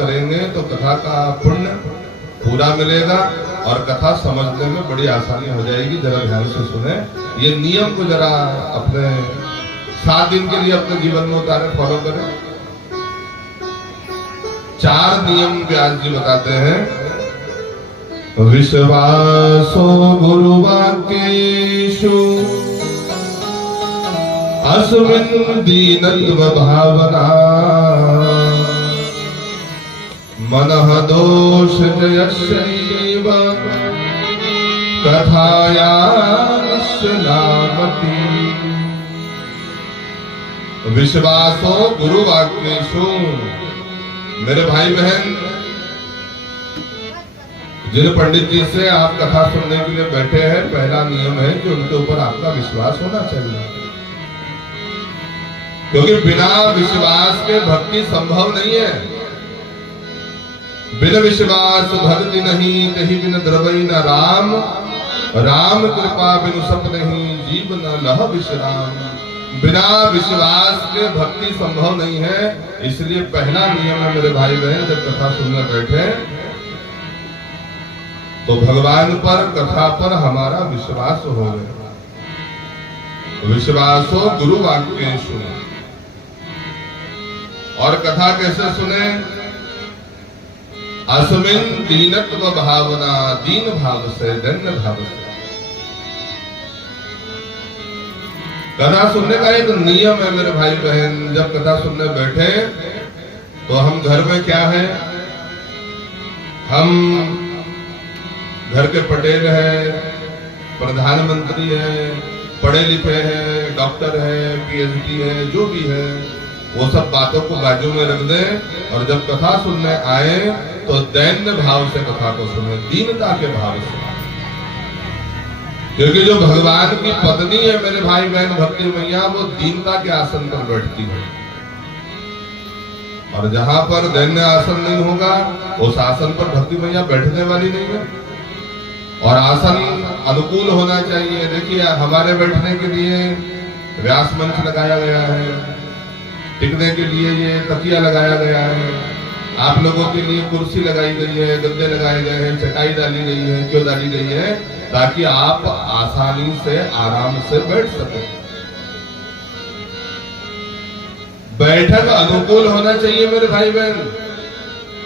करेंगे तो कथा का पुण्य पूरा मिलेगा और कथा समझने में बड़ी आसानी हो जाएगी। जरा ध्यान से सुने, ये नियम को जरा अपने 7 दिन के लिए अपने जीवन में उतारे, फॉलो करें। 4 नियम व्यास जी बताते हैं। विश्वासो गुरुवाक्येषु अस्मिन् दीनत्व भावना मनः दोष जयस्यैव कथायां निश्चलामति। विश्वासो गुरुवाक्येषु, मेरे भाई बहन, जिन पंडित जी से आप कथा सुनने के लिए बैठे हैं, पहला नियम है कि उनके ऊपर आपका विश्वास होना चाहिए, क्योंकि बिना विश्वास के भक्ति संभव नहीं है। बिन विश्वास भक्ति नहीं, कहीं बिन द्रवई न राम, राम कृपा बिनु सप नहीं, जीव न लह विश्राम। बिना विश्वास के भक्ति संभव नहीं है। इसलिए पहला नियम है मेरे भाई बहन, जब कथा सुनने बैठे तो भगवान पर, कथा पर हमारा विश्वास हो। विश्वासो गुरु वाक्येषु। और कथा कैसे सुने? अस्मिन् दीनत्व भावना, दीन भाव से, दन्य भाव से। कथा सुनने का एक नियम है मेरे भाई बहन। जब कथा सुनने बैठे तो हम घर में क्या है, हम घर के पटेल हैं, प्रधानमंत्री हैं, पढ़े लिखे हैं, डॉक्टर है, पीएचडी है, जो भी है, वो सब बातों को बाजू में रख दें और जब कथा सुनने आए तो दैन्य भाव से कथा को सुने, दीनता के भाव से। क्योंकि जो भगवान की पत्नी है मेरे भाई बहन भक्ति मैया, वो दीनता के आसन पर बैठती है। और जहां पर दैन्य आसन नहीं होगा, उस आसन पर भक्ति मैया बैठने वाली नहीं है। और आसन अनुकूल होना चाहिए। देखिए, हमारे बैठने के लिए व्यास मंच लगाया गया है, टिकने के लिए ये तकिया लगाया गया है, आप लोगों के लिए कुर्सी लगाई गई है, गद्दे लगाए गए हैं, चटाई डाली गई है। क्यों डाली गई है? ताकि आप आसानी से, आराम से बैठ सकें। बैठक अनुकूल होना चाहिए मेरे भाई बहन।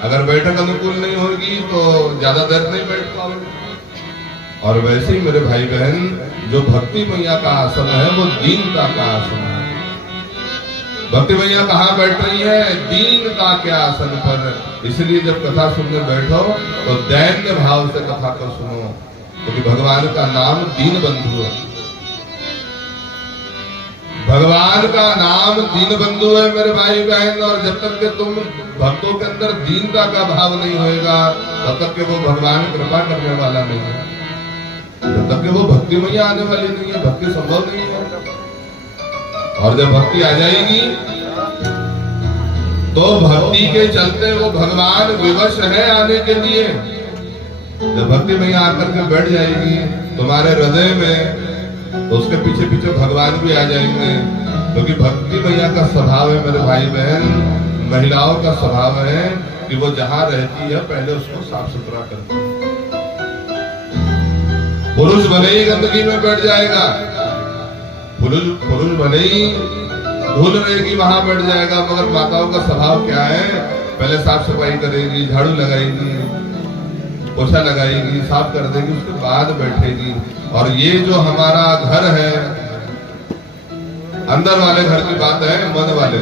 अगर बैठक अनुकूल नहीं होगी तो ज्यादा देर नहीं बैठ पाओगे। और वैसे ही मेरे भाई बहन, जो भक्ति मैया का आसन है वो दीनता का आसन है। भक्ति मैया कहाँ बैठ रही है? दीनता के आसन पर। इसलिए जब कथा सुनने बैठो तो दैन्य भाव से कथा को सुनो, क्योंकि भगवान का नाम दीन बंधु है। भगवान का नाम दीन बंधु है मेरे भाई बहन। और जब तक के तुम भक्तों के अंदर दीनता का भाव नहीं होएगा, तब तक के वो भगवान कृपा करने वाला नहीं है, जब तक के वो भक्ति मैया आने वाली नहीं है, भक्ति संभव नहीं है। और जब भक्ति आ जाएगी तो भक्ति के चलते वो भगवान विवश है आने के लिए। जब भक्ति मैया आकर के बैठ जाएगी तुम्हारे हृदय में, तो उसके पीछे पीछे भगवान भी आ जाएंगे। क्योंकि भक्ति मैया का स्वभाव है मेरे भाई बहन, महिलाओं का स्वभाव है कि वो जहां रहती है पहले उसको साफ सुथरा करती है। पुरुष भले ही गंदगी में बैठ जाएगा, पुरुष भले ही धूल रहेगी वहां बैठ जाएगा, मगर माताओं का स्वभाव क्या है? पहले साफ सफाई करेगी, झाड़ू लगाएगी, पोछा लगाएगी, साफ कर देगी, उसके बाद बैठेगी। और ये जो हमारा घर है, अंदर वाले घर की बात है, मन वाले।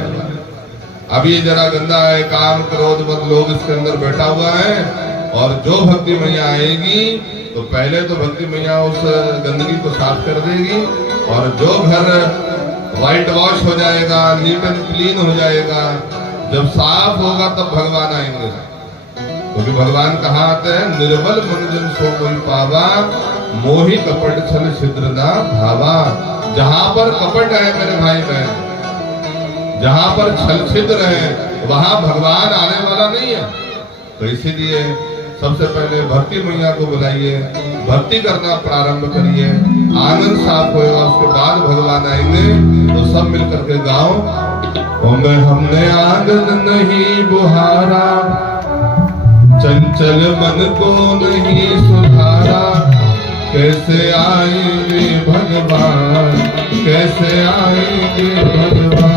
अब ये जरा गंदा है, काम क्रोध मत लोग इसके अंदर बैठा हुआ है। और जो भक्ति मैया आएगी तो पहले तो भक्ति मैया उस गंदगी को साफ कर देगी। और जो घर व्हाइट वॉश हो जाएगा, नीट एंड क्लीन हो जाएगा, जब साफ होगा तब भगवान आएंगे। क्योंकि भगवान कहाँ आते हैं? निर्मल मन जन सो कोई पावा, मोहि कपट छल छिद्र ना भावा। जहां पर कपट है मेरे भाई बहन, जहां पर छल छिद्र है, वहां भगवान आने वाला नहीं है। तो इसीलिए सबसे पहले भक्ति मैया को बुलाइए, भक्ति करना प्रारंभ करिए, आनंद साफ होएगा, उसके बाद भगवान आएंगे। तो सब मिलकर के गाओ, हमने आंगन नहीं बुहारा, चंचल मन को नहीं सुधारा, कैसे आएंगे भगवान, कैसे आएंगे भगवान।